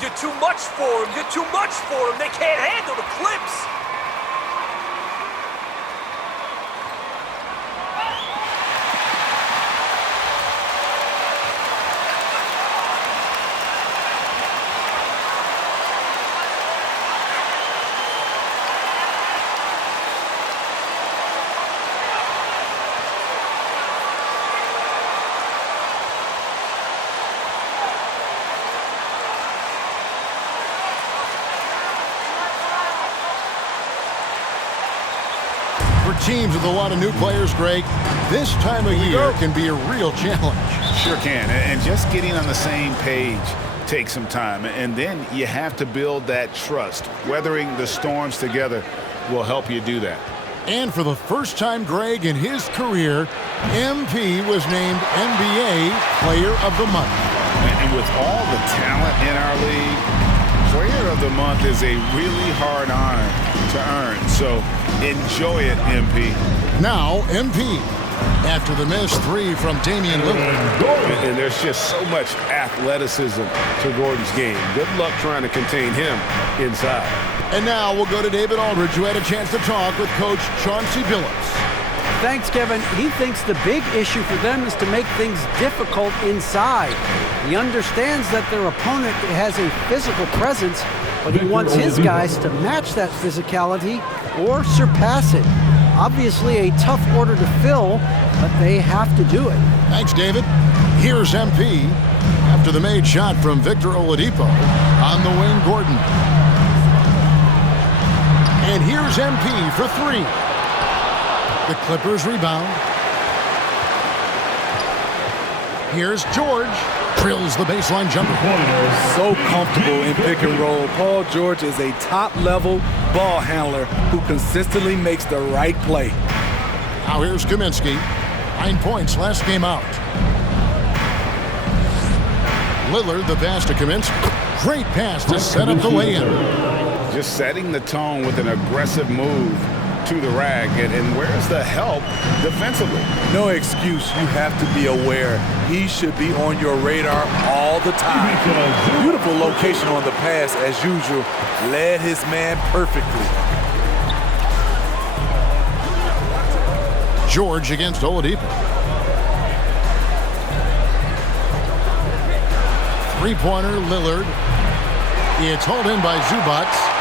You're too much for them. You're too much for them. They can't handle the clips. For teams with a lot of new players, Greg, this time of year can be a real challenge. Sure can, and just getting on the same page takes some time, and then you have to build that trust. Weathering the storms together will help you do that. And for the first time, Greg, in his career, MP was named NBA Player of the Month. And with all the talent in our league, Player of the Month is a really hard honor to earn. So enjoy it, MP. Now, MP, after the missed three from Damian Lillard. And there's just so much athleticism to Gordon's game. Good luck trying to contain him inside. And now we'll go to David Aldridge, who had a chance to talk with Coach Chauncey Billups. Thanks, Kevin. He thinks the big issue for them is to make things difficult inside. He understands that their opponent has a physical presence, but he wants his guys to match that physicality or surpass it. Obviously a tough order to fill, but they have to do it. Thanks, David. Here's MP after the made shot from Victor Oladipo on the wing, Gordon. And here's MP for three. The Clippers rebound. Here's George. Drills the baseline jumper. So comfortable in pick and roll. Paul George is a top-level ball handler who consistently makes the right play. Now here's Kaminsky. 9 points last game out. Lillard, the pass to Kaminsky. Great pass to set up the lay-in. Just setting the tone with an aggressive move to the rack. And where's the help defensively? No excuse. You have to be aware. He should be on your radar all the time. Beautiful location on the pass as usual. Led his man perfectly. George against Oladipo. Three-pointer, Lillard. It's hauled in by Zubac.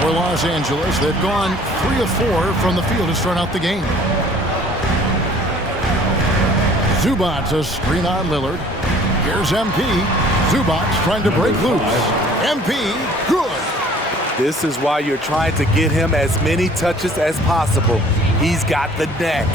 For Los Angeles, they've gone 3 of 4 from the field to start out the game. Zubac, a screen on Lillard. Here's MP. Zubac trying to break loose. MP, good. This is why you're trying to get him as many touches as possible. He's got the neck.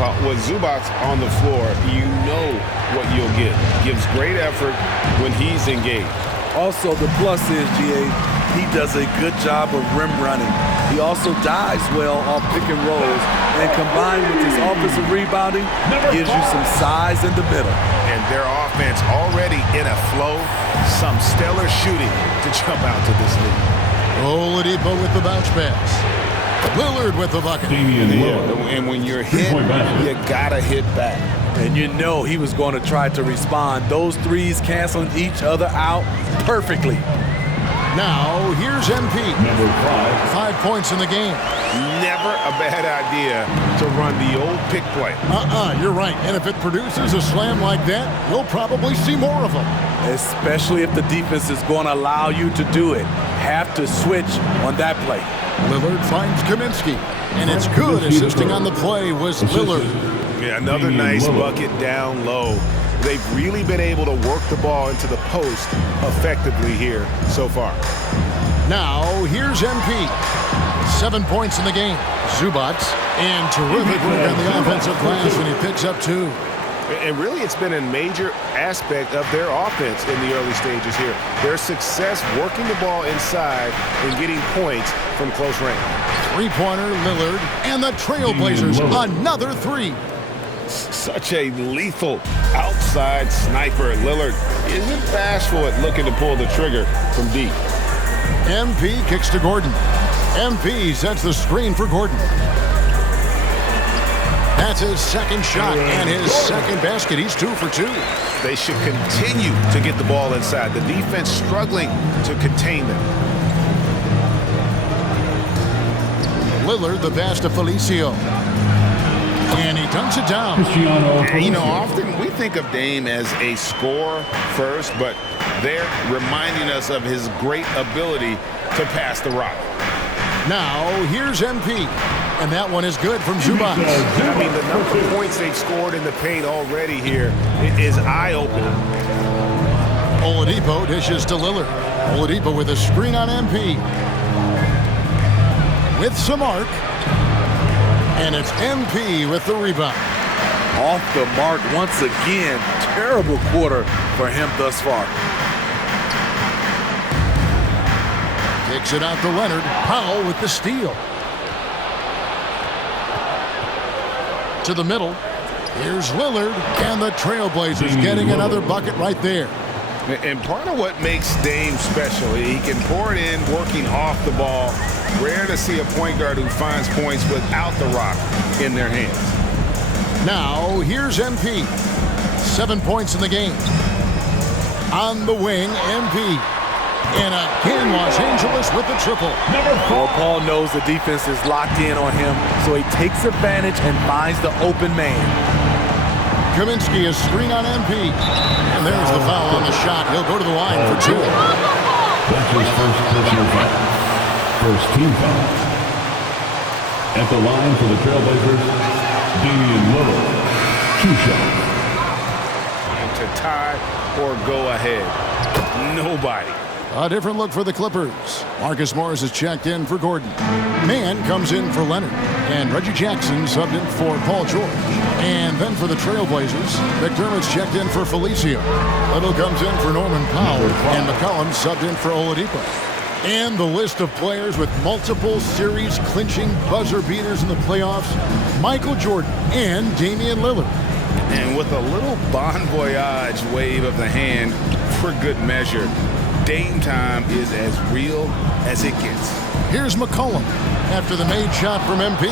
Well, with Zubac on the floor, you know what you'll get. Gives great effort when he's engaged. Also, the plus is, GA, he does a good job of rim running. He also dives well off pick and rolls, and combined with his offensive rebounding, gives you some size in the middle. And their offense already in a flow. Some stellar shooting to jump out to this lead. Oladipo with the bounce pass. Lillard with the bucket. And when you're hit, you gotta hit back. And you know he was going to try to respond. Those threes canceling each other out perfectly. Now, here's MP. Number 5. 5 points in the game. Never a bad idea to run the old pick play. You're right. And if it produces a slam like that, you'll probably see more of them. Especially if the defense is going to allow you to do it. have to switch on that play. Lillard finds Kaminsky, and it's good. Assisting on the play was Lillard. Yeah, another nice bucket down low. They've really been able to work the ball into the post effectively here so far. Now, here's MP. 7 points in the game. Zubac, and terrific work on the offensive glass, and he picks up 2. And really, it's been a major aspect of their offense in the early stages here. Their success working the ball inside and getting points from close range. Three-pointer, Lillard, and the Trailblazers, another 3. Such a lethal outside sniper. Lillard isn't bashful at looking to pull the trigger from deep. MP kicks to Gordon. MP sets the screen for Gordon. That's his second shot and his second basket. He's 2 for 2. They should continue to get the ball inside. The defense struggling to contain them. Lillard, the pass to Felicio. And he dunks it down. You know, often we think of Dame as a scorer first, but they're reminding us of his great ability to pass the rock. Now, here's MP. And that one is good from Zubac. I mean, the number of points they've scored in the paint already here is eye-opening. Oladipo dishes to Lillard. Oladipo with a screen on MP. With some arc. And it's MP with the rebound. Off the mark once again. Terrible quarter for him thus far. Takes it out to Leonard. Powell with the steal. To the middle. Here's Lillard, and the Trailblazers getting another bucket right there. And part of what makes Dame special, he can pour it in, working off the ball. Rare to see a point guard who finds points without the rock in their hands. Now, here's MP. 7 points in the game. On the wing, MP. And again, Los Angeles with the triple. Well, Paul knows the defense is locked in on him, so he takes advantage and finds the open man. Kaminsky is screen on MP. And there's the foul on the shot. He'll go to the line for 2. That's his first personal foul. First team foul. At the line for the Trailblazers, Damian Lillard. 2 shots. To tie or go ahead. Nobody. A different look for the Clippers. Marcus Morris is checked in for Gordon. Mann comes in for Leonard. And Reggie Jackson subbed in for Paul George. And then for the Trailblazers, McDermott's checked in for Felicio. Little comes in for Norman Powell. And McCollum subbed in for Oladipo. And the list of players with multiple series clinching buzzer beaters in the playoffs, Michael Jordan and Damian Lillard. And with a little bon voyage wave of the hand for good measure, Dame time is as real as it gets. Here's McCollum after the made shot from MP.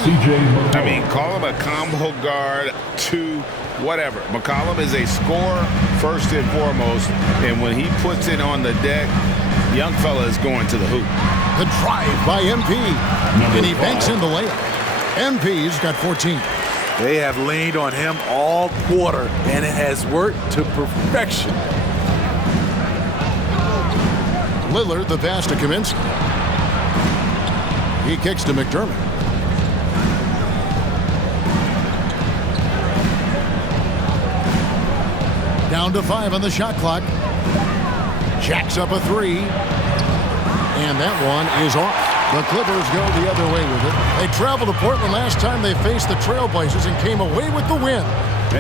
I mean, call him a combo guard, 2, whatever. McCollum is a scorer first and foremost, and when he puts it on the deck, young fella is going to the hoop. The drive by MP, and he banks in the layup. MP's got 14. They have leaned on him all quarter, and it has worked to perfection. Lillard, the pass to Kaminsky. He kicks to McDermott. Down to 5 on the shot clock. Jacks up a 3. And that one is off. The Clippers go the other way with it. They traveled to Portland last time they faced the Trailblazers and came away with the win.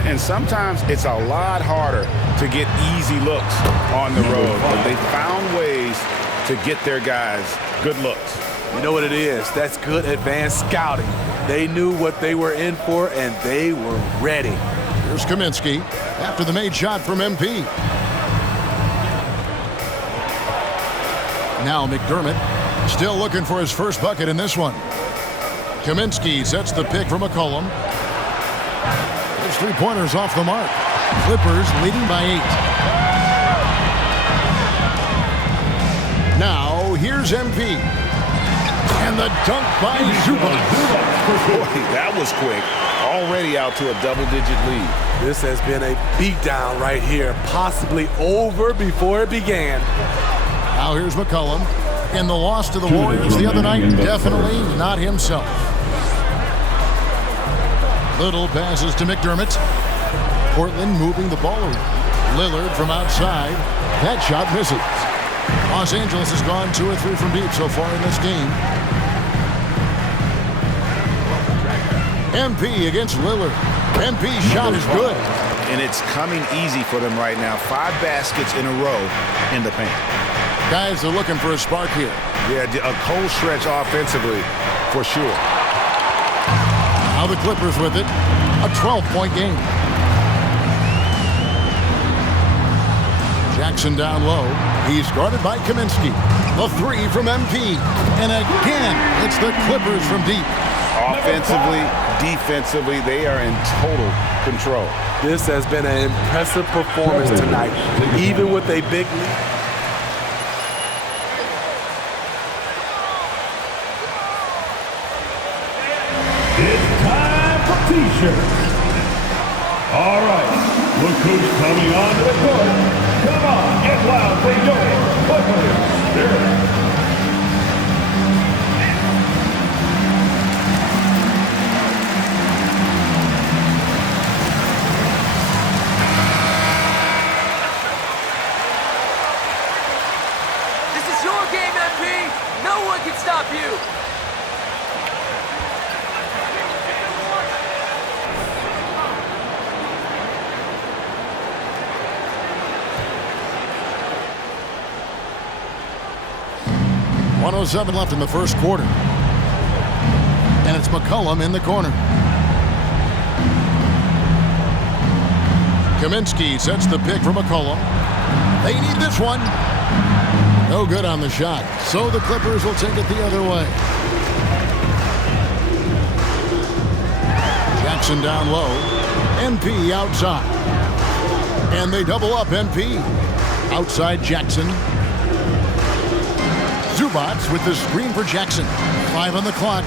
And sometimes it's a lot harder to get easy looks on the road, but they found ways to get their guys good looks. You know what it is? That's good advanced scouting. They knew what they were in for, and they were ready. Here's Kaminsky after the made shot from MP. Now McDermott still looking for his first bucket in this one. Kaminsky sets the pick for McCollum. His 3-pointers off the mark. Clippers leading by 8. Now here's MP. And the dunk by Zubac. Boy, that was quick. Already out to a double-digit lead. This has been a beatdown right here, possibly over before it began. Now here's McCollum. In the loss to the Warriors the other night, definitely not himself. Little passes to McDermott. Portland moving the ball around. Lillard from outside. That shot misses. Los Angeles has gone 2 or 3 from deep so far in this game. MP against Lillard. MP's shot is good. And it's coming easy for them right now. 5 baskets in a row in the paint. Guys are looking for a spark here. Yeah, a cold stretch offensively for sure. Now the Clippers with it. A 12-point game. Jackson down low. He's guarded by Kaminsky. The 3 from MP. And again, it's the Clippers from deep. Offensively, defensively, they are in total control. This has been an impressive performance tonight, even with a big lead. It's time for T-shirts. All right, look who's coming onto the court. Come on, get loud for your Clippers Spirit. No one can stop you! .107 left in the first quarter. And it's McCollum in the corner. Kaminsky sets the pick for McCollum. They need this one. No good on the shot. So the Clippers will take it the other way. Jackson down low. MP outside. And they double up MP. Outside Jackson. Zubats with the screen for Jackson. 5 on the clock.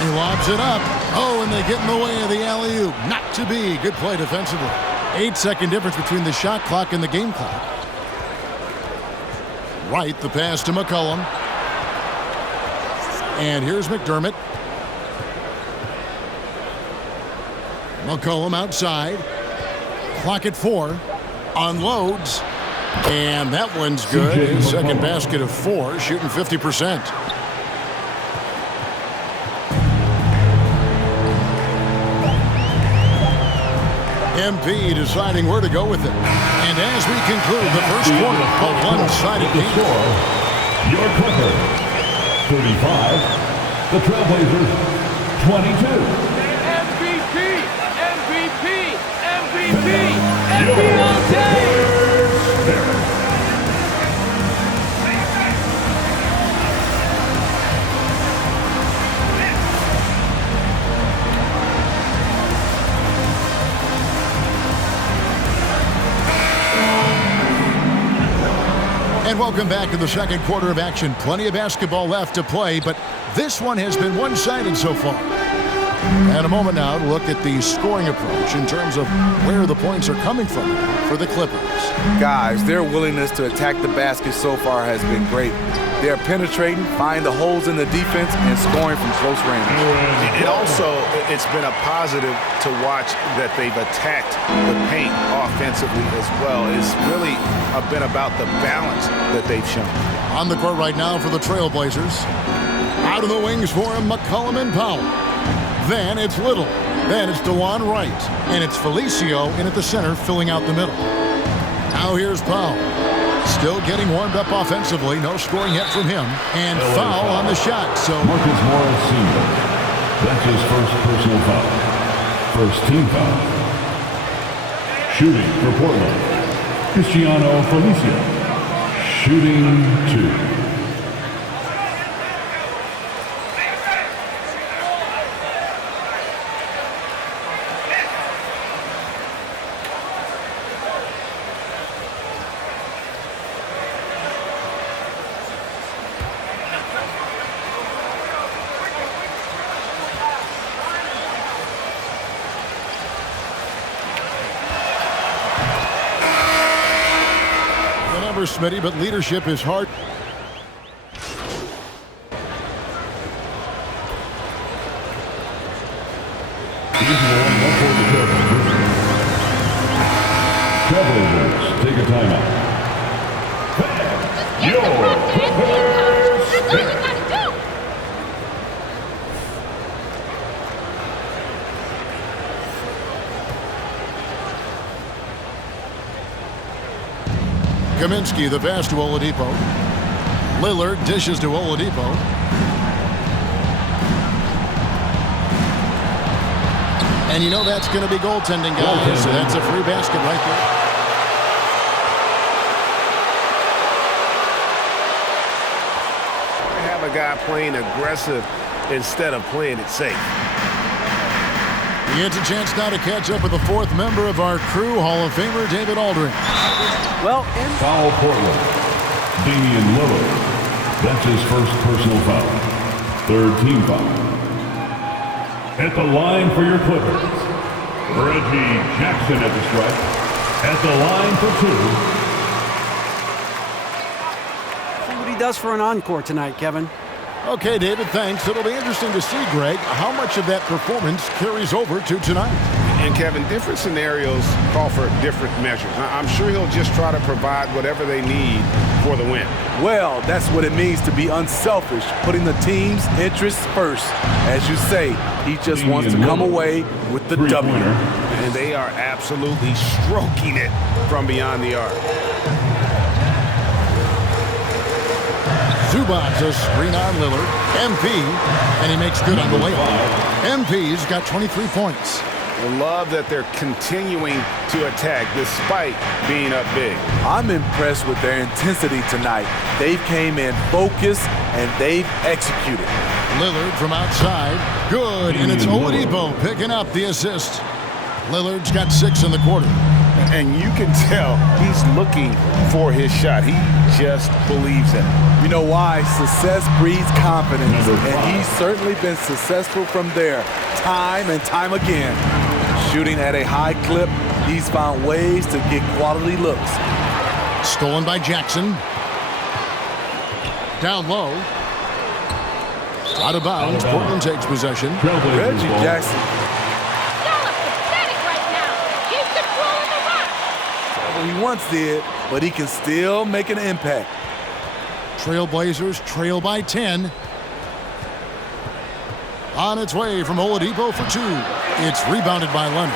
He lobs it up. Oh, and they get in the way of the alley-oop. Not to be. Good play defensively. 8-second difference between the shot clock and the game clock. Right, the pass to McCollum. And here's McDermott. McCollum outside. Clock at 4. Unloads. And that one's good. His second basket of 4, shooting 50%. MP deciding where to go with it. And as we conclude the first quarter, a one-sided game. Your Clippers, 35. The Trailblazers, 22. MVP! MVP! MVP! MVP all day! And welcome back to the second quarter of action. Plenty of basketball left to play, but this one has been one-sided so far. And a moment now to look at the scoring approach in terms of where the points are coming from for the Clippers. Guys, their willingness to attack the basket so far has been great. They're penetrating, finding the holes in the defense, and scoring from close range. And also, it's been a positive to watch that they've attacked the paint offensively as well. It's really been about the balance that they've shown. On the court right now for the Trailblazers. Out of the wings for him, McCollum and Powell. Then it's Little. Then it's DeLon Wright. And it's Felicio in at the center, filling out the middle. Now here's Powell. Still getting warmed up offensively. No scoring yet from him. And foul on the shot. So Marcus Morris Sr. That's his first personal foul. First team foul. Shooting for Portland, Cristiano Felicio. Shooting 2. Smitty, but leadership is hard. Trailblazers, take a timeout. Your Clippers. Kaminsky, the pass to Oladipo. Lillard dishes to Oladipo. And you know that's going to be goaltending, guys. So that's a free basket right there. Have a guy playing aggressive instead of playing it safe. He gets a chance now to catch up with the fourth member of our crew, Hall of Famer David Aldridge. Well, Foul Portland. Damian Lillard. That's his first personal foul. Third team foul. At the line for your Clippers, Reggie Jackson at the stripe. At the line for two. see what he does for an encore tonight, Kevin. Okay, David, thanks. It'll be interesting to see, Greg, how much of that performance carries over to tonight. And Kevin, different scenarios call for different measures. I'm sure he'll just try to provide whatever they need for the win. Well, that's what it means to be unselfish, putting the team's interests first. As you say, he just wants to come away with the W. And they are absolutely stroking it from beyond the arc. Zubac's a screen on Lillard. MP, and he makes good on the layup. MP's got 23 points. I love that they're continuing to attack despite being up big. I'm impressed with their intensity tonight. They've came in focused and they've executed. Lillard from outside. Good, and it's Oladipo picking up the assist. Lillard's got 6 in the quarter. And you can tell he's looking for his shot. He just believes in it. You know why? Success breeds confidence, and he's certainly been successful from there time and time again. Shooting at a high clip, he's found ways to get quality looks. Stolen by Jackson. Down low. Out of bounds. Portland takes possession. Reggie Jackson. He once did, but he can still make an impact. Trailblazers trail by 10. On its way from Oladipo for 2. It's rebounded by Leonard.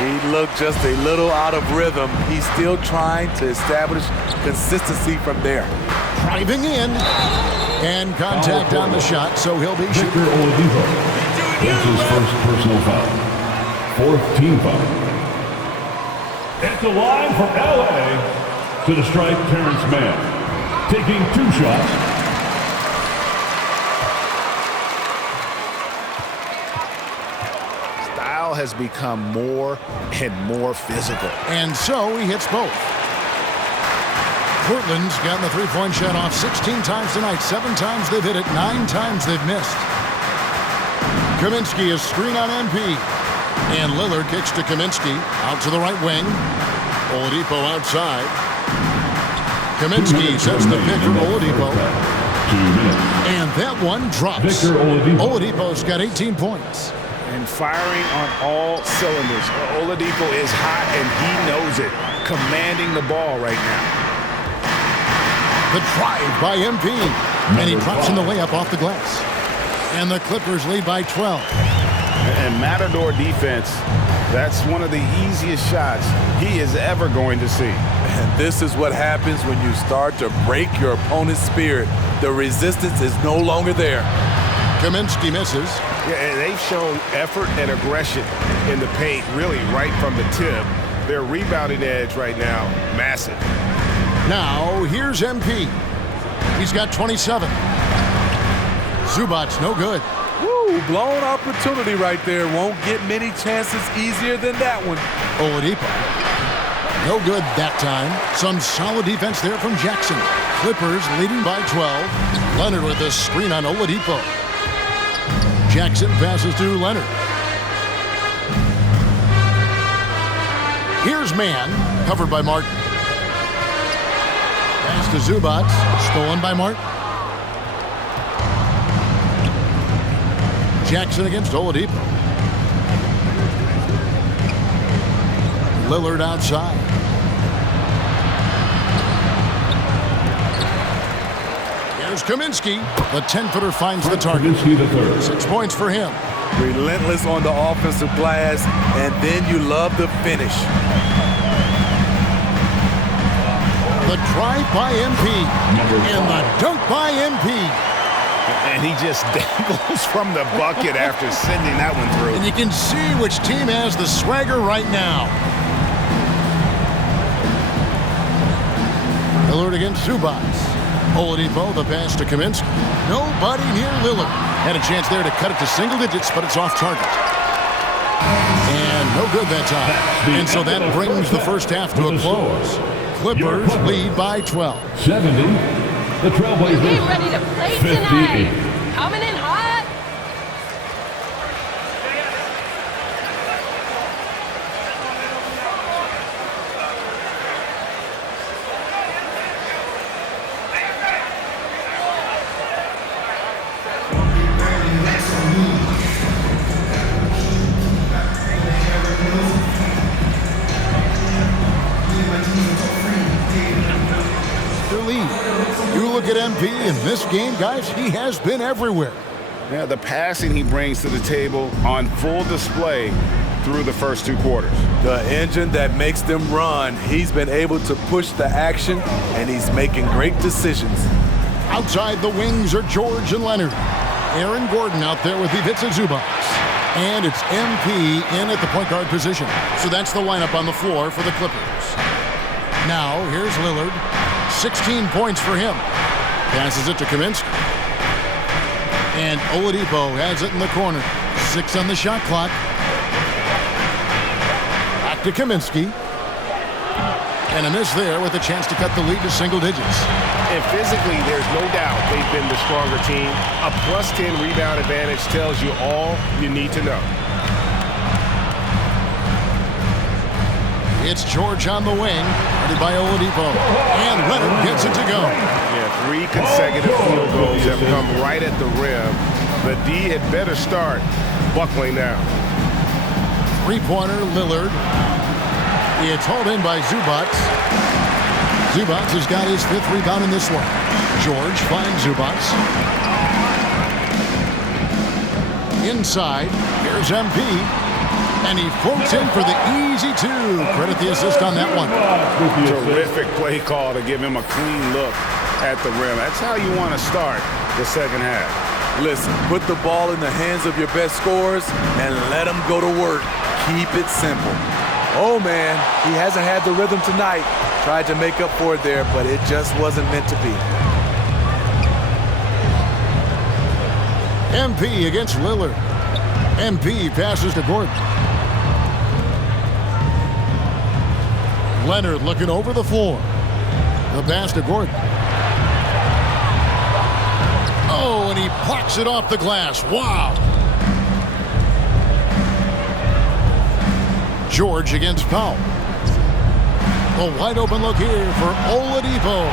He looked just a little out of rhythm. He's still trying to establish consistency from there. Driving in. And contact on the shot, so he'll be shooting. Victor Oladipo. That's his first personal foul. Fourth team foul. At the line from LA to the stripe, Terrence Mann, taking 2 shots. Style has become more and more physical. And so he hits both. Portland's gotten the three-point shot off 16 times tonight. 7 times they've hit it, 9 times they've missed. Kaminsky is screen on MP. And Lillard kicks to Kaminsky. Out to the right wing. Oladipo outside. Kaminsky sets the pick for Oladipo. 2 minutes. And that one drops. Victor Oladipo. Oladipo's got 18 points. And firing on all cylinders. Oladipo is hot and he knows it. Commanding the ball right now. The drive by MP. And he drops in the layup off the glass. And the Clippers lead by 12. And Matador defense, that's one of the easiest shots he is ever going to see. And this is what happens when you start to break your opponent's spirit. The resistance is no longer there. Kaminsky misses. Yeah, and they've shown effort and aggression in the paint, really right from the tip. Their rebounding edge right now, massive. Now, here's MP. He's got 27. Zubac's no good. Woo, blown opportunity right there. Won't get many chances easier than that one. Oladipo. No good that time. Some solid defense there from Jackson. Clippers leading by 12. Leonard with a screen on Oladipo. Jackson passes to Leonard. Here's Mann, covered by Martin. Pass to Zubac, stolen by Martin. Jackson against Oladipo. Lillard outside. Here's Kaminsky. The 10-footer finds the target. 6 points for him. Relentless on the offensive glass, and then you love the finish. The drive by MP and the dunk by MP. And he just dangles from the bucket after sending that one through. And you can see which team has the swagger right now. Lillard against Zubac. Oladipo, the pass to Kaminsky. Nobody near Lillard. Had a chance there to cut it to single digits, but it's off target. And no good that time. And so that brings the first half to a close. Clippers lead by 12. 70. The Trailblazers. Get ready to play 58. tonight. Coming in hot. At MP in this game, guys, he has been everywhere. Yeah, the passing he brings to the table on full display through the first 2 quarters. The engine that makes them run. He's been able to push the action, and he's making great decisions. Outside the wings are George and Leonard. Aaron Gordon out there with Ivica Zubac. And it's MP in at the point guard position. So that's the lineup on the floor for the Clippers. Now, here's Lillard. 16 points for him. Passes it to Kaminsky. And Oladipo has it in the corner. 6 on the shot clock. Back to Kaminsky. And a miss there with a chance to cut the lead to single digits. And physically, there's no doubt they've been the stronger team. A plus 10 rebound advantage tells you all you need to know. It's George on the wing, headed by Oladipo. And Leonard gets it to go. Yeah, 3 consecutive field goals have come right at the rim. The D had better start buckling down. 3-pointer, Lillard. It's hauled in by Zubac. Zubac has got his 5th rebound in this one. George finds Zubac. Inside, here's MP. And he floats in for the easy 2. Credit the assist on that one. Terrific play call to give him a clean look at the rim. That's how you want to start the second half. Listen, put the ball in the hands of your best scorers and let them go to work. Keep it simple. Oh, man, he hasn't had the rhythm tonight. Tried to make up for it there, but it just wasn't meant to be. MP against Lillard. MP passes to Gordon. Leonard looking over the floor. The pass to Gordon. Oh, and he plucks it off the glass. Wow. George against Powell. A wide open look here for Oladipo.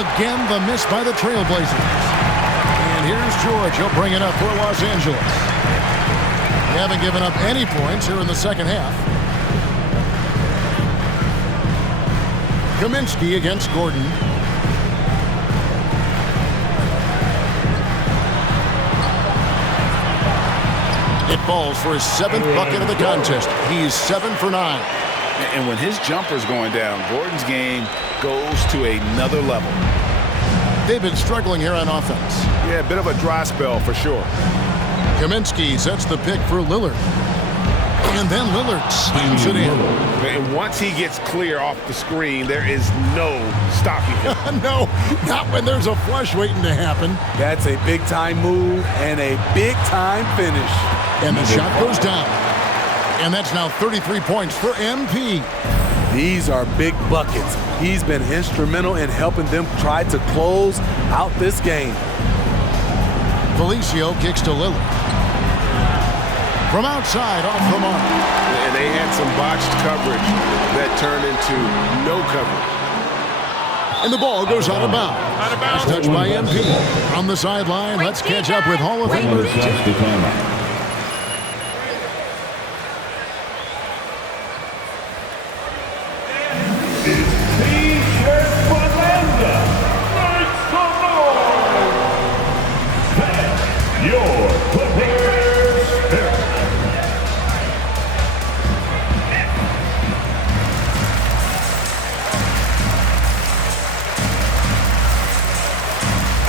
Again, the miss by the Trailblazers. And here's George. He'll bring it up for Los Angeles. They haven't given up any points here in the second half. Kaminsky against Gordon. It falls for his 7th bucket of the contest. He's 7 for 9. And when his jumper's going down, Gordon's game goes to another level. They've been struggling here on offense. Yeah, a bit of a dry spell for sure. Kaminsky sets the pick for Lillard. And then Lillard slams it in. And once he gets clear off the screen, there is no stopping him. No, not when there's a flush waiting to happen. That's a big-time move and a big-time finish. And the shot goes down. And that's now 33 points for MP. These are big buckets. He's been instrumental in helping them try to close out this game. Felicio kicks to Lillard. From outside, off the mark. And they had some botched coverage that turned into no coverage. And the ball goes out of bounds. It's touched by MP. On the sideline, let's catch up with Hall of Famer. your Clippers Spirit.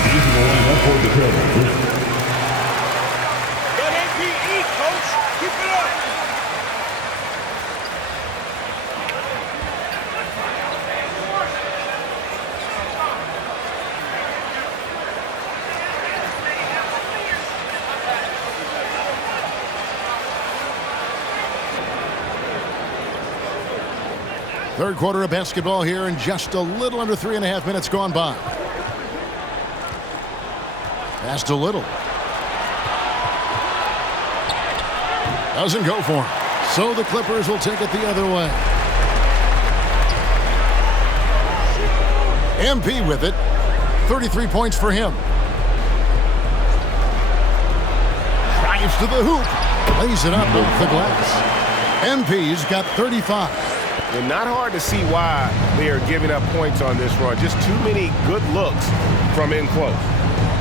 These are the lineup for the Trailblazers. Got MPE, coach. Keep it up. Third quarter of basketball here, and just a little under 3.5 minutes gone by. Pass to Little. Doesn't go for him. So the Clippers will take it the other way. MP with it. 33 points for him. Drives to the hoop. Lays it up off the glass. MP's got 35. And not hard to see why they are giving up points on this run. Just too many good looks from in close.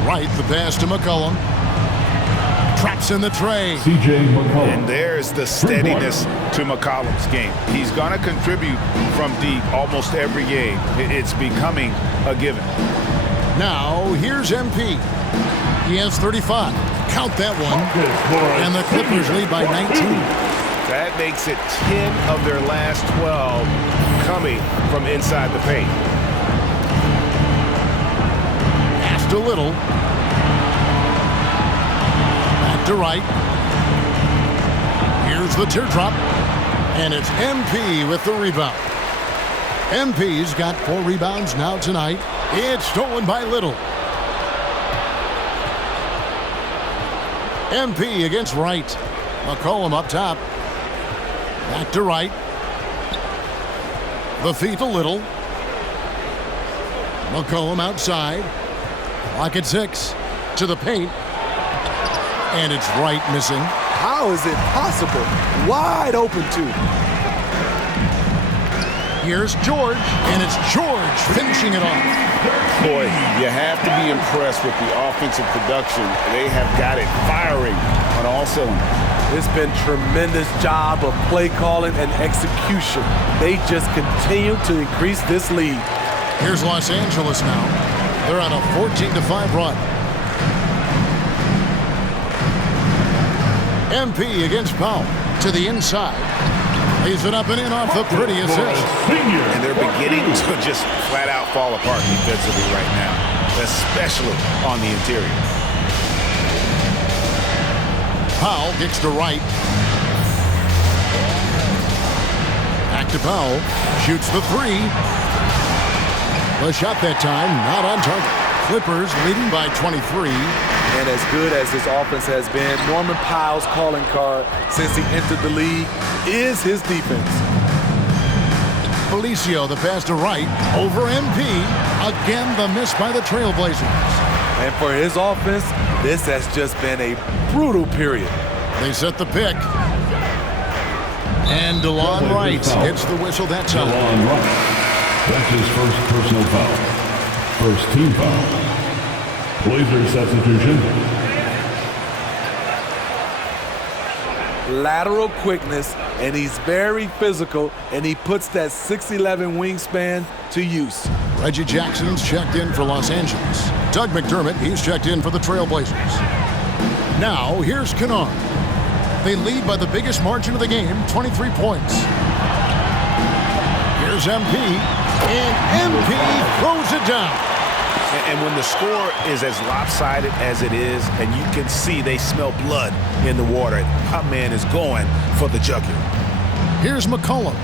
Right, the pass to McCollum. Traps in the tray. C.J. McCollum. And there's the steadiness to McCollum's game. He's going to contribute from deep almost every game. It's becoming a given. Now, here's MP. He has 35. Count that one. And the Clippers lead by 19. That makes it 10 of their last 12 coming from inside the paint. Pass to Little. Back to right. Here's the teardrop. And it's MP with the rebound. MP's got 4 rebounds now tonight. It's stolen by Little. MP against Wright. McCollum up top. Back to right. The feet a Little. McCollum outside. Lock at 6. To the paint. And it's Wright missing. How is it possible? Wide open, too. Here's George. And it's George finishing it off. Boy, you have to be impressed with the offensive production. They have got it firing on all cylinders. It's been tremendous job of play calling and execution. They just continue to increase this lead. Here's Los Angeles now. They're on a 14-5 run. MP against Powell to the inside. Lays it up and in off the pretty assist. And they're beginning to just flat out fall apart defensively right now, especially on the interior. Powell gets to Wright. Back to Powell. Shoots the 3. The shot that time not on target. Clippers leading by 23. And as good as this offense has been, Norman Powell's calling card since he entered the league is his defense. Felicio, the pass to Wright. Over MP. Again, the miss by the Trailblazers. And for his offense, this has just been a brutal period. They set the pick. And DeLon Wright hits the whistle that time. DeLon Wright. That's his first personal foul. First team foul. Blazers substitution. Lateral quickness, and he's very physical, and he puts that 6'11" wingspan to use. Reggie Jackson's checked in for Los Angeles. Doug McDermott, he's checked in for the Trailblazers. Now, here's Kennard. They lead by the biggest margin of the game, 23 points. Here's MP, and MP throws it down. And when the score is as lopsided as it is, and you can see they smell blood in the water, my man is going for the jugular. Here's McCollum.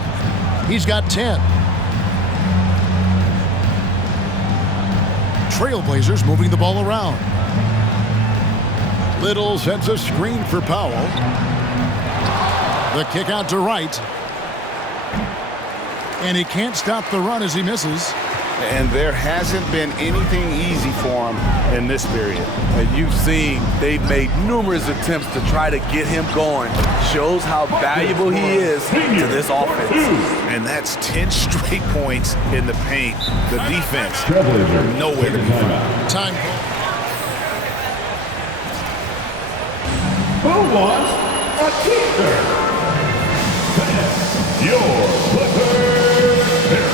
He's got 10. Trailblazers moving the ball around. Little sets a screen for Powell. The kick out to Wright. And he can't stop the run as he misses. And there hasn't been anything easy for him in this period. And you've seen they've made numerous attempts to try to get him going. Shows how valuable he is to this offense. And that's 10 straight points in the paint. The defense nowhere to be found. Time. Who wants a t-shirt? Your Clippers pick.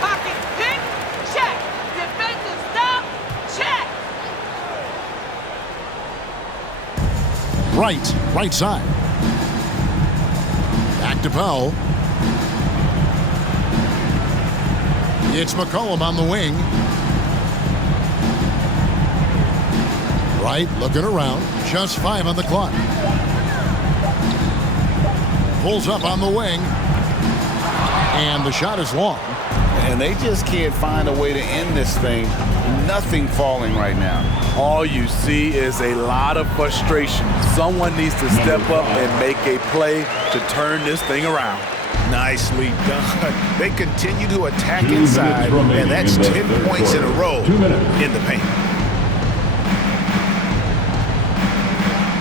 Pocket pick, check. Defensive stop, check. Right side. Back to Powell. It's McCollum on the wing. Right, looking around. Just 5 on the clock. Pulls up on the wing. And the shot is long. And they just can't find a way to end this thing. Nothing falling right now. All you see is a lot of frustration. Someone needs to step up and make a play to turn this thing around. Nicely done. They continue to attack inside, and that's 10 points in a row in the paint.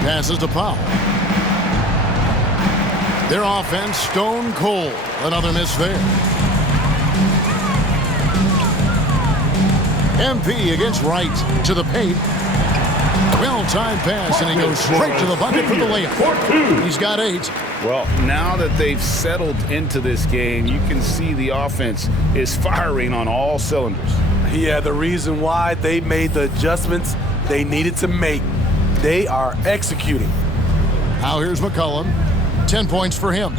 Passes to Powell. Their offense stone cold. Another miss there. MP against Wright to the paint. Well-timed pass, and he goes straight to the bucket for the layup. He's got 8. Well, now that they've settled into this game, you can see the offense is firing on all cylinders. Yeah, the reason why they made the adjustments they needed to make. They are executing. Now here's McCollum. 10 points for him.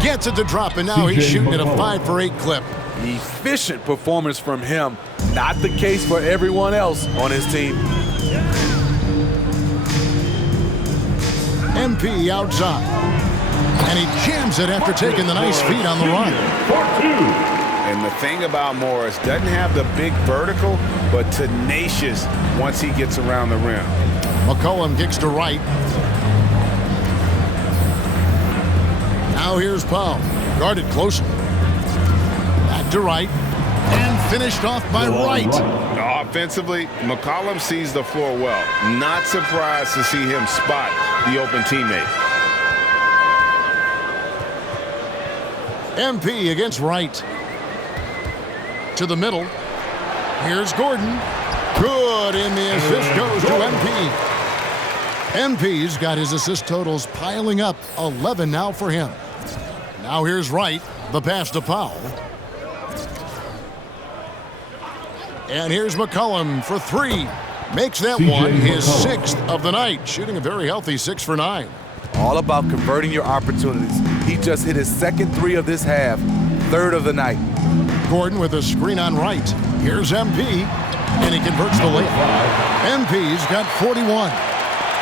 Gets it to drop, and now he's shooting at a 5 for 8 clip. Efficient performance from him. Not the case for everyone else on his team. MP outside. And he jams it after taking the nice feed on the run. And the thing about Morris, doesn't have the big vertical, but tenacious once he gets around the rim. McCollum kicks to right. Now here's Powell. Guarded closely. Back to right. And finished off by Wright. Offensively, McCollum sees the floor well. Not surprised to see him spot the open teammate. MP against Wright. To the middle. Here's Gordon. Good, and the assist goes to MP. MP's got his assist totals piling up. 11 now for him. Now here's Wright. The pass to Powell. And here's McCollum for 3. Makes that one his 6th of the night. Shooting a very healthy 6 for 9. All about converting your opportunities. He just hit his second 3 of this half, 3rd of the night. Gordon with a screen on Wright. Here's MP, and he converts the layup. MP's got 41.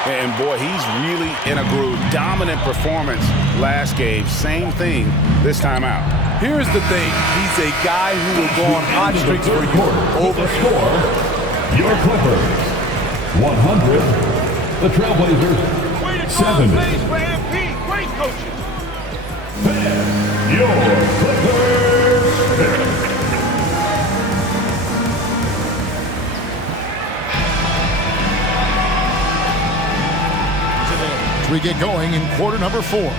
And boy, he's really in a groove. Dominant performance last game. Same thing this time out. Here's the thing. He's a guy who will go on hot streaks for you over score. Your Clippers 100. The Trailblazers 70. Great coaching. Your Clippers pick. We get going in quarter number 4.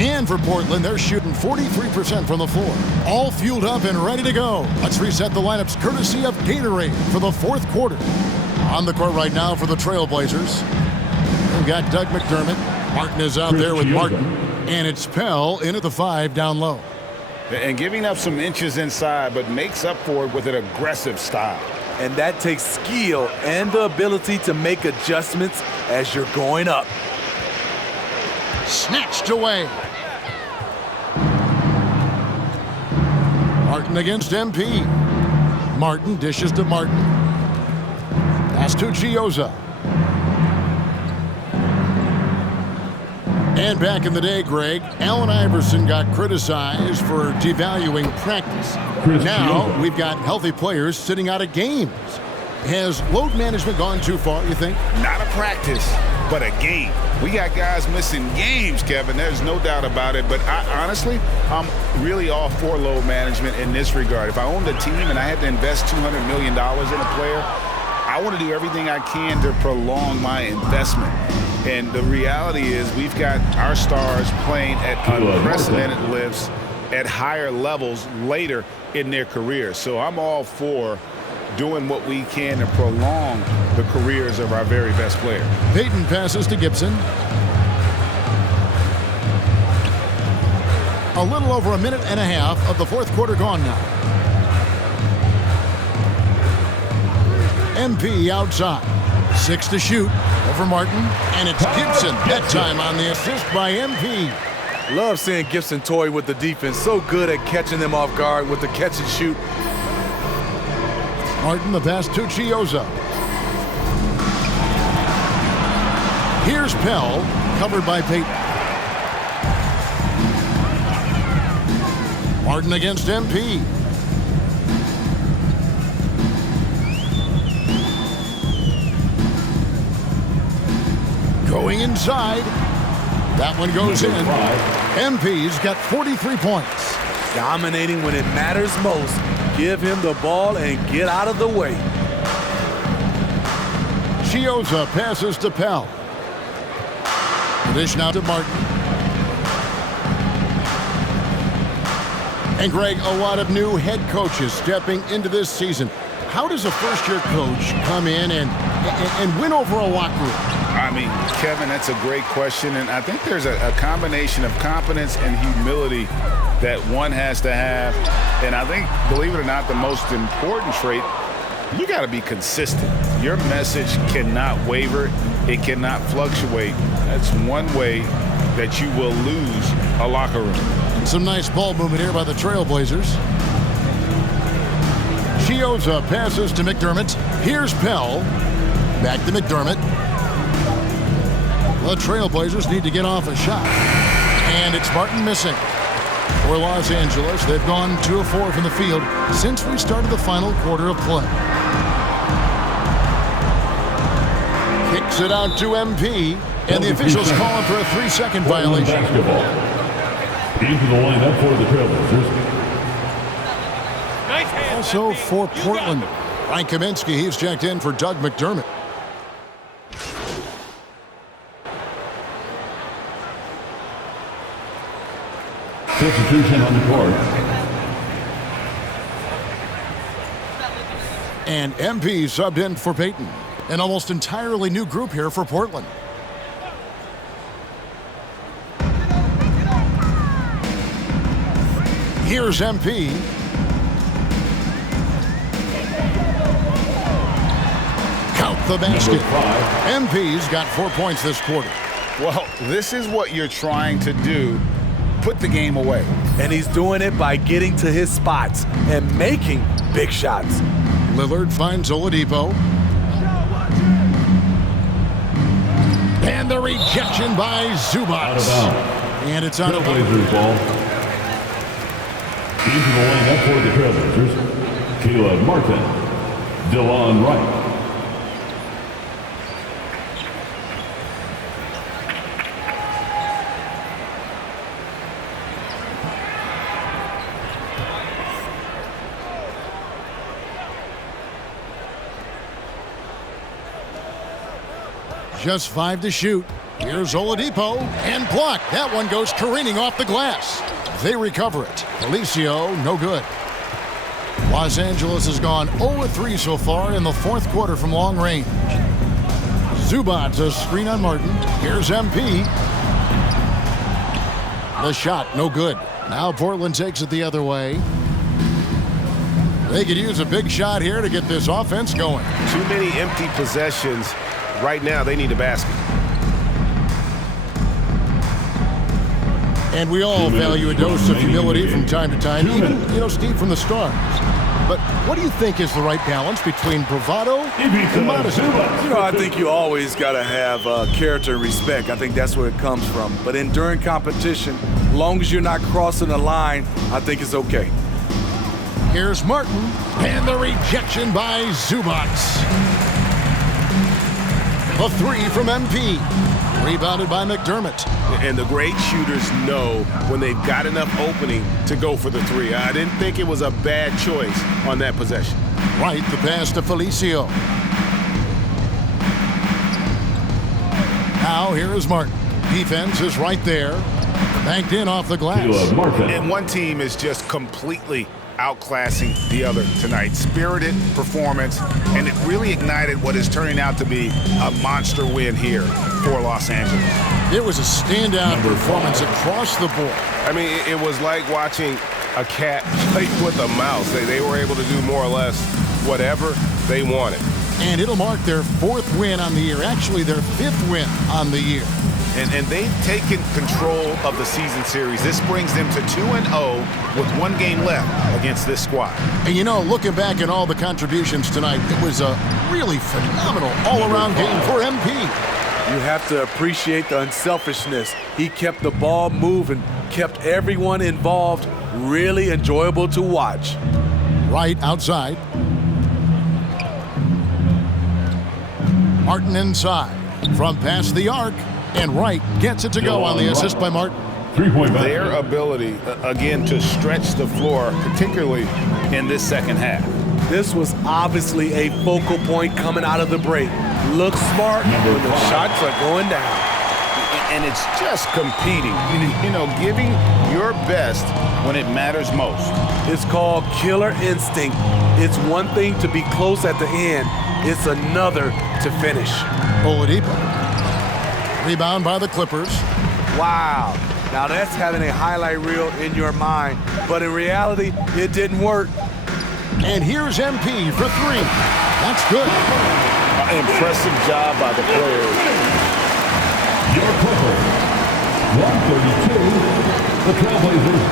And for Portland, they're shooting 43% from the floor. All fueled up and ready to go. Let's reset the lineups courtesy of Gatorade for the 4th quarter. On the court right now for the Trailblazers, we've got Doug McDermott. Martin is out there with Martin. And it's Pell in at the 5 down low. And giving up some inches inside, but makes up for it with an aggressive style. And that takes skill and the ability to make adjustments as you're going up. Snatched away. Martin against MP. Martin dishes to Martin. Pass to Chioza. And back in the day, Greg, Allen Iverson got criticized for devaluing practice. Now we've got healthy players sitting out of games. Has load management gone too far, you think? Not a practice. but a game. We got guys missing games, Kevin. There's no doubt about it. But honestly, I'm really all for load management in this regard. If I owned a team and I had to invest $200 million in a player, I want to do everything I can to prolong my investment. And the reality is we've got our stars playing at unprecedented lifts at higher levels later in their career. So I'm all for doing what we can to prolong the careers of our very best player. Peyton passes to Gibson. A little over a minute and a half of the fourth quarter gone now. MP outside. 6 to shoot over Martin, and it's Gibson that time on the assist by MP. Love seeing Gibson toy with the defense. So good at catching them off guard with the catch and shoot. Martin the pass to Chioza. Here's Pell, covered by Peyton. Martin against MP. Going inside. That one goes in. MP's got 43 points. Dominating when it matters most. Give him the ball and get out of the way. Chioza passes to Pell. The dish now to Martin. And Greg, a lot of new head coaches stepping into this season. How does a first-year coach come in and win over a locker room? I mean, Kevin, that's a great question. And I think there's a combination of confidence and humility that one has to have. And I think, believe it or not, the most important trait, you got to be consistent. Your message cannot waver. It cannot fluctuate. That's one way that you will lose a locker room. Some nice ball movement here by the Trailblazers. Chioza passes to McDermott. Here's Pell. Back to McDermott. The Trailblazers need to get off a shot. And it's Martin missing. For Los Angeles, they've gone 2 of 4 from the field since we started the final quarter of play. Kicks it out to MP, and the officials call him for a 3-second violation. Basketball. Into the lineup for the Trailblazers. Also for Portland, Frank Kaminsky, he's checked in for Doug McDermott. Substitution on the court. And MP subbed in for Peyton. An almost entirely new group here for Portland. Here's MP. Count the basket. MP's got 4 points this quarter. Well, this is what you're trying to do. Put the game away. And he's doing it by getting to his spots and making big shots. Lillard finds Oladipo. And the rejection by Zubac. Out of bounds. And it's out of bounds. Trailblazers ball. Into the lineup for the Trailblazers. Caleb Martin. DeLon Wright. Just 5 to shoot. Here's Oladipo and blocked. That one goes careening off the glass. They recover it. Felicio, no good. Los Angeles has gone 0-3 so far in the fourth quarter from long range. Zubac, a screen on Martin. Here's MP. The shot, no good. Now Portland takes it the other way. They could use a big shot here to get this offense going. Too many empty possessions. Right now, they need a basket. And we all value a dose of humility from time to time, even, Steve, from the stars. But what do you think is the right balance between bravado and modesty? I think you always got to have character and respect. I think that's where it comes from. But during competition, as long as you're not crossing the line, I think it's okay. Here's Martin, and the rejection by Zubac. The three from MP. Rebounded by McDermott. And the great shooters know when they've got enough opening to go for the three. I didn't think it was a bad choice on that possession. Right, the pass to Felicio. Now here is Martin. Defense is right there. Banked in off the glass. And one team is just completely outclassing the other tonight. Spirited performance, and it really ignited what is turning out to be a monster win here for Los Angeles. It was a standout performance across the board. I mean, it was like watching a cat play with a mouse. They were able to do more or less whatever they wanted. And it'll mark their fourth win on the year, actually their fifth win on the year. And they've taken control of the season series. This brings them to 2-0 with one game left against this squad. And you know, looking back at all the contributions tonight, it was a really phenomenal all-around game for MP. You have to appreciate the unselfishness. He kept the ball moving, kept everyone involved, really enjoyable to watch. Right outside. Martin inside from past the arc. And Wright gets it to go on the assist by Martin. 3-point basket. Their ability, again, to stretch the floor, particularly in this second half. This was obviously a focal point coming out of the break. Look smart when the shots are going down. And it's just competing, you know, giving your best when it matters most. It's called killer instinct. It's one thing to be close at the end. It's another to finish. Oladipo. Rebound by the Clippers. Wow. Now that's having a highlight reel in your mind. But in reality, it didn't work. And here's MP for three. That's good. Impressive job by the players. Your Clippers, 132. The Trailblazers,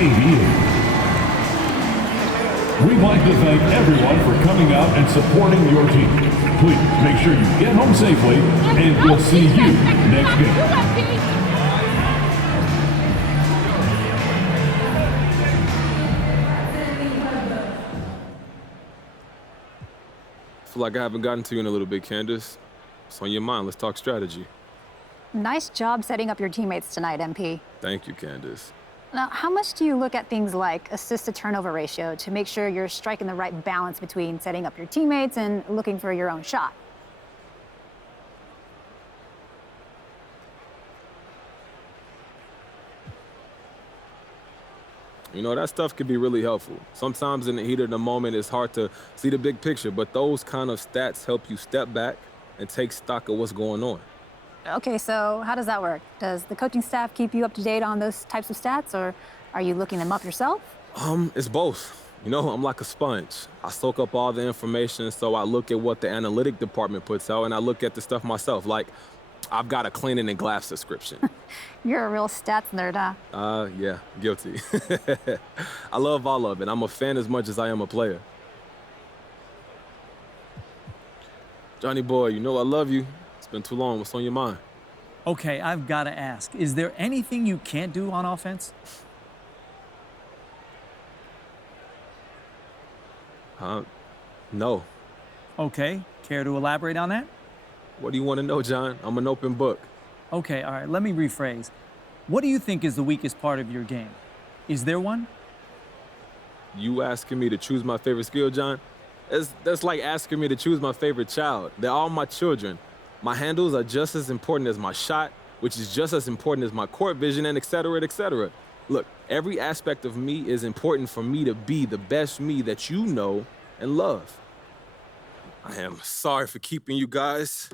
88. We'd like to thank everyone for coming out and supporting your team. Please make sure you get home safely, and we'll see you next game. I feel like I haven't gotten to you in a little bit, Candace. What's on your mind? Let's talk strategy. Nice job setting up your teammates tonight, MP. Thank you, Candace. Now, how much do you look at things like assist-to-turnover ratio to make sure you're striking the right balance between setting up your teammates and looking for your own shot? You know, that stuff can be really helpful. Sometimes in the heat of the moment, it's hard to see the big picture, but those kind of stats help you step back and take stock of what's going on. Okay, so how does that work? Does the coaching staff keep you up to date on those types of stats, or are you looking them up yourself? It's both. You know, I'm like a sponge. I soak up all the information, so I look at what the analytic department puts out, and I look at the stuff myself. Like, I've got a cleaning and glass subscription. You're a real stats nerd, huh? Yeah, guilty. I love all of it. I'm a fan as much as I am a player. Johnny boy, you know I love you. It's been too long. What's on your mind? Okay, I've got to ask. Is there anything you can't do on offense? No. Okay, care to elaborate on that? What do you want to know, John? I'm an open book. Okay, all right, let me rephrase. What do you think is the weakest part of your game? Is there one? You asking me to choose my favorite skill, John? That's like asking me to choose my favorite child. They're all my children. My handles are just as important as my shot, which is just as important as my court vision, and et cetera, et cetera. Look, every aspect of me is important for me to be the best me that you know and love. I am sorry for keeping you guys.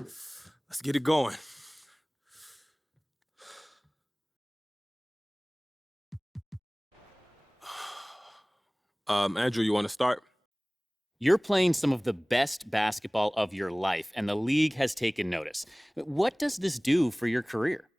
Let's get it going. Andrew, you want to start? You're playing some of the best basketball of your life, and the league has taken notice. What does this do for your career?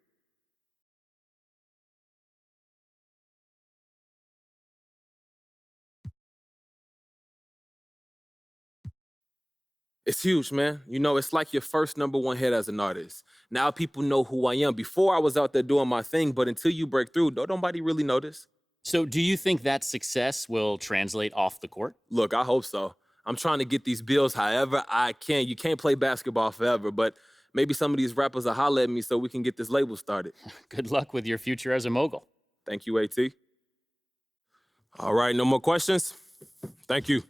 It's huge, man. You know, it's like your first #1 hit as an artist. Now people know who I am. Before I was out there doing my thing, but until you break through, don't nobody really notice. So do you think that success will translate off the court? Look, I hope so. I'm trying to get these bills however I can. You can't play basketball forever, but maybe some of these rappers will holler at me so we can get this label started. Good luck with your future as a mogul. Thank you, AT. All right, no more questions? Thank you.